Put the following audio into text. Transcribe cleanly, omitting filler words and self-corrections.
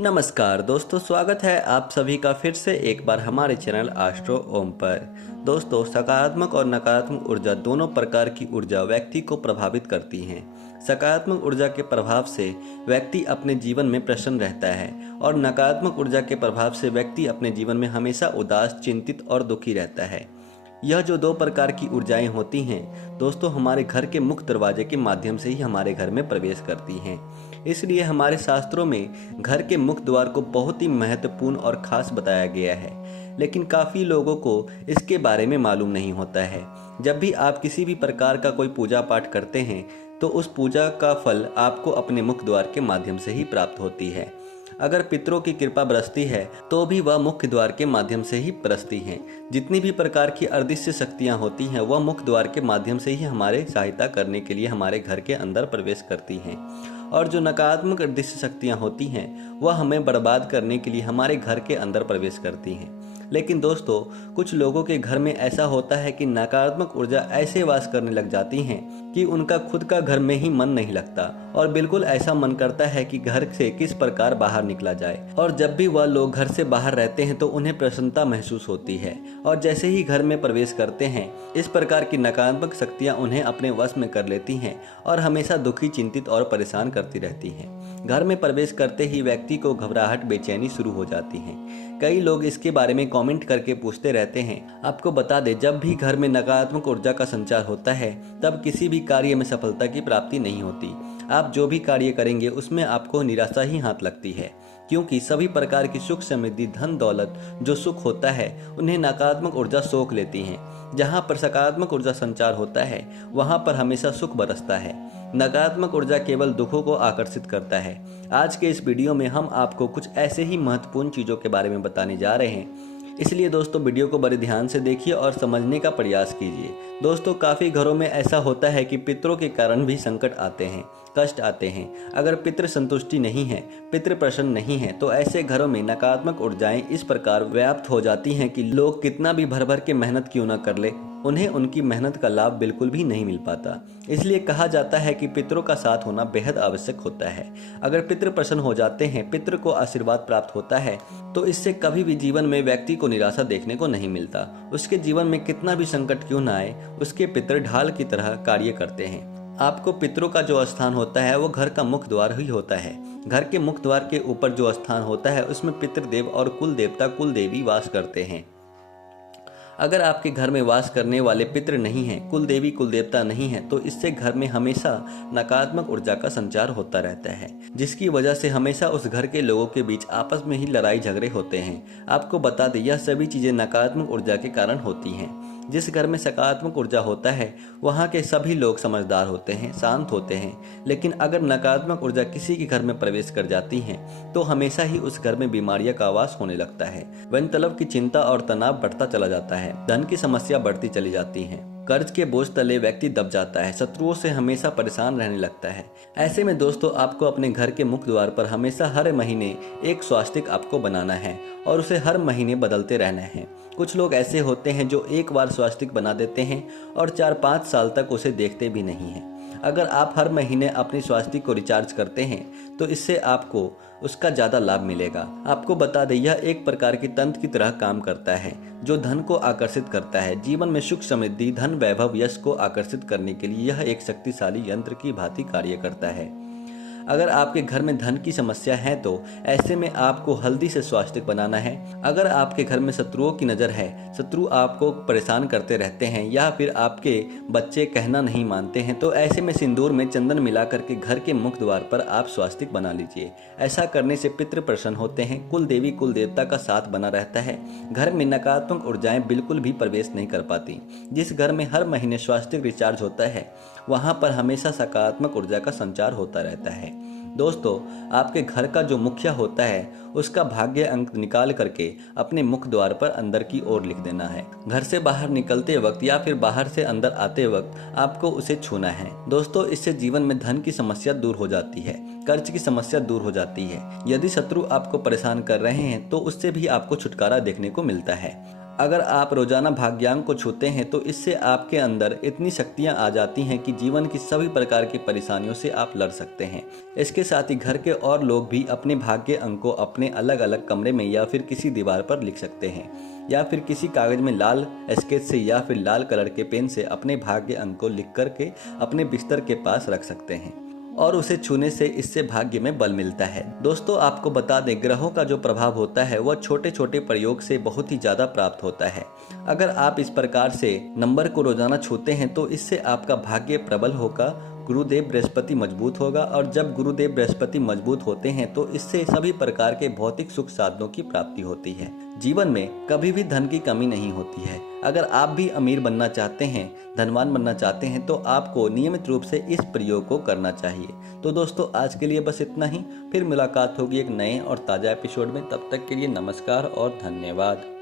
नमस्कार दोस्तों, स्वागत है आप सभी का फिर से एक बार हमारे चैनल एस्ट्रो ओम पर। दोस्तों, सकारात्मक और नकारात्मक ऊर्जा दोनों प्रकार की ऊर्जा व्यक्ति को प्रभावित करती हैं। सकारात्मक ऊर्जा के प्रभाव से व्यक्ति अपने जीवन में प्रसन्न रहता है और नकारात्मक ऊर्जा के प्रभाव से व्यक्ति अपने जीवन में हमेशा उदास, चिंतित और दुखी रहता है। यह जो दो प्रकार की ऊर्जाएं होती हैं दोस्तों, हमारे घर के मुख्य दरवाजे के माध्यम से ही हमारे घर में प्रवेश करती हैं। इसलिए हमारे शास्त्रों में घर के मुख्य द्वार को बहुत ही महत्वपूर्ण और खास बताया गया है, लेकिन काफ़ी लोगों को इसके बारे में मालूम नहीं होता है। जब भी आप किसी भी प्रकार का कोई पूजा पाठ करते हैं तो उस पूजा का फल आपको अपने मुख्य द्वार के माध्यम से ही प्राप्त होती है। अगर पितरों की कृपा बरसती है तो भी वह मुख्य द्वार के माध्यम से ही बरसती हैं। जितनी भी प्रकार की अदृश्य शक्तियाँ होती हैं वह मुख्य द्वार के माध्यम से ही हमारे सहायता करने के लिए हमारे घर के अंदर प्रवेश करती हैं, और जो नकारात्मक अदृश्य शक्तियाँ होती हैं वह हमें बर्बाद करने के लिए हमारे घर के अंदर प्रवेश करती हैं। लेकिन दोस्तों, कुछ लोगों के घर में ऐसा होता है कि नकारात्मक ऊर्जा ऐसे वास करने लग जाती हैं कि उनका खुद का घर में ही मन नहीं लगता और बिल्कुल ऐसा मन करता है कि घर से किस प्रकार बाहर निकला जाए। और जब भी वह लोग घर से बाहर रहते हैं तो उन्हें प्रसन्नता महसूस होती है, और जैसे ही घर में प्रवेश करते हैं इस प्रकार की नकारात्मक शक्तियाँ उन्हें अपने वश में कर लेती हैं और हमेशा दुखी, चिंतित और परेशान करती रहती हैं। घर में प्रवेश करते ही व्यक्ति को घबराहट, बेचैनी शुरू हो जाती है। कई लोग इसके बारे में कमेंट करके पूछते रहते हैं। आपको बता दें, जब भी घर में नकारात्मक ऊर्जा का संचार होता है तब किसी भी कार्य में सफलता की प्राप्ति नहीं होती। आप जो भी कार्य करेंगे उसमें आपको निराशा ही हाथ लगती है, क्योंकि सभी प्रकार की सुख, समृद्धि, धन दौलत जो सुख होता है उन्हें नकारात्मक ऊर्जा सोख लेती है। जहाँ पर सकारात्मक ऊर्जा संचार होता है वहाँ पर हमेशा सुख बरसता है। नकारात्मक ऊर्जा केवल दुखों को आकर्षित करता है। आज के इस वीडियो में हम आपको कुछ ऐसे ही महत्वपूर्ण चीज़ों के बारे में बताने जा रहे हैं, इसलिए दोस्तों वीडियो को बड़े ध्यान से देखिए और समझने का प्रयास कीजिए। दोस्तों, काफ़ी घरों में ऐसा होता है कि पितरों के कारण भी संकट आते हैं, कष्ट आते हैं। अगर पितृ संतुष्टि नहीं है, पितृ प्रसन्न नहीं है, तो ऐसे घरों में नकारात्मक ऊर्जाएं इस प्रकार व्याप्त हो जाती हैं कि लोग कितना भी भर भर के मेहनत क्यों न कर ले, उन्हें उनकी मेहनत का लाभ बिल्कुल भी नहीं मिल पाता। इसलिए कहा जाता है कि पितरों का साथ होना बेहद आवश्यक होता है। अगर पितृ प्रसन्न हो जाते हैं, पितृ को आशीर्वाद प्राप्त होता है, तो इससे कभी भी जीवन में व्यक्ति को निराशा देखने को नहीं मिलता। उसके जीवन में कितना भी संकट क्यों न आए, उसके पितृ ढाल की तरह कार्य करते हैं। आपको पितरों का जो स्थान होता है वो घर का मुख्य द्वार ही होता है। घर के मुख्य द्वार के ऊपर जो स्थान होता है उसमें पितृदेव और कुल देवता, कुल देवी वास करते हैं। अगर आपके घर में वास करने वाले पितृ नहीं हैं, कुल देवी, कुल देवता नहीं हैं, तो इससे घर में हमेशा नकारात्मक ऊर्जा का संचार होता रहता है, जिसकी वजह से हमेशा उस घर के लोगों के बीच आपस में ही लड़ाई झगड़े होते हैं। आपको बता दें, यह सभी चीजें नकारात्मक ऊर्जा के कारण होती हैं। जिस घर में सकारात्मक ऊर्जा होता है वहाँ के सभी लोग समझदार होते हैं, शांत होते हैं। लेकिन अगर नकारात्मक ऊर्जा किसी के घर में प्रवेश कर जाती है तो हमेशा ही उस घर में बीमारियां का आवास होने लगता है। वहीं तलब की चिंता और तनाव बढ़ता चला जाता है, धन की समस्या बढ़ती चली जाती है, कर्ज के बोझ तले व्यक्ति दब जाता है, शत्रुओं से हमेशा परेशान रहने लगता है। ऐसे में दोस्तों, आपको अपने घर के मुख्य द्वार पर हमेशा हर महीने एक स्वास्तिक आपको बनाना है और उसे हर महीने बदलते रहना है। कुछ लोग ऐसे होते हैं जो एक बार स्वास्तिक बना देते हैं और 4-5 साल तक उसे देखते भी नहीं हैं। अगर आप हर महीने अपनी स्वास्तिक को रिचार्ज करते हैं तो इससे आपको उसका ज़्यादा लाभ मिलेगा। आपको बता दें, यह एक प्रकार की तंत्र की तरह काम करता है जो धन को आकर्षित करता है। जीवन में सुख, समृद्धि, धन, वैभव, यश को आकर्षित करने के लिए यह एक शक्तिशाली यंत्र की भांति कार्य करता है। अगर आपके घर में धन की समस्या है तो ऐसे में आपको हल्दी से स्वास्तिक बनाना है। अगर आपके घर में शत्रुओं की नज़र है, शत्रु आपको परेशान करते रहते हैं या फिर आपके बच्चे कहना नहीं मानते हैं, तो ऐसे में सिंदूर में चंदन मिला करके घर के मुख्य द्वार पर आप स्वास्तिक बना लीजिए। ऐसा करने से पितृ प्रसन्न होते हैं, कुल देवी, कुल देवता का साथ बना रहता है। घर में नकारात्मक ऊर्जाएं बिल्कुल भी प्रवेश नहीं कर पाती। जिस घर में हर महीने स्वास्तिक रिचार्ज होता है वहाँ पर हमेशा सकारात्मक ऊर्जा का संचार होता रहता है। दोस्तों, आपके घर का जो मुखिया होता है उसका भाग्य अंक निकाल करके अपने मुख्य द्वार पर अंदर की ओर लिख देना है। घर से बाहर निकलते वक्त या फिर बाहर से अंदर आते वक्त आपको उसे छूना है। दोस्तों, इससे जीवन में धन की समस्या दूर हो जाती है, कर्ज की समस्या दूर हो जाती है। यदि शत्रु आपको परेशान कर रहे हैं तो उससे भी आपको छुटकारा देखने को मिलता है। अगर आप रोजाना भाग्यांक को छूते हैं तो इससे आपके अंदर इतनी शक्तियां आ जाती हैं कि जीवन की सभी प्रकार की परेशानियों से आप लड़ सकते हैं। इसके साथ ही घर के और लोग भी अपने भाग्य अंक को अपने अलग अलग कमरे में या फिर किसी दीवार पर लिख सकते हैं, या फिर किसी कागज में लाल स्केच से या फिर लाल कलर के पेन से अपने भाग्य अंक को लिख करके अपने बिस्तर के पास रख सकते हैं और उसे छूने से इससे भाग्य में बल मिलता है। दोस्तों, आपको बता दें, ग्रहों का जो प्रभाव होता है वह छोटे छोटे प्रयोग से बहुत ही ज़्यादा प्राप्त होता है। अगर आप इस प्रकार से नंबर को रोजाना छूते हैं तो इससे आपका भाग्य प्रबल होगा, गुरुदेव बृहस्पति मजबूत होगा, और जब गुरुदेव बृहस्पति मजबूत होते हैं तो इससे सभी प्रकार के भौतिक सुख साधनों की प्राप्ति होती है। जीवन में कभी भी धन की कमी नहीं होती है। अगर आप भी अमीर बनना चाहते हैं, धनवान बनना चाहते हैं, तो आपको नियमित रूप से इस प्रयोग को करना चाहिए। तो दोस्तों, आज के लिए बस इतना ही। फिर मुलाकात होगी एक नए और ताज़ा एपिसोड में। तब तक के लिए नमस्कार और धन्यवाद।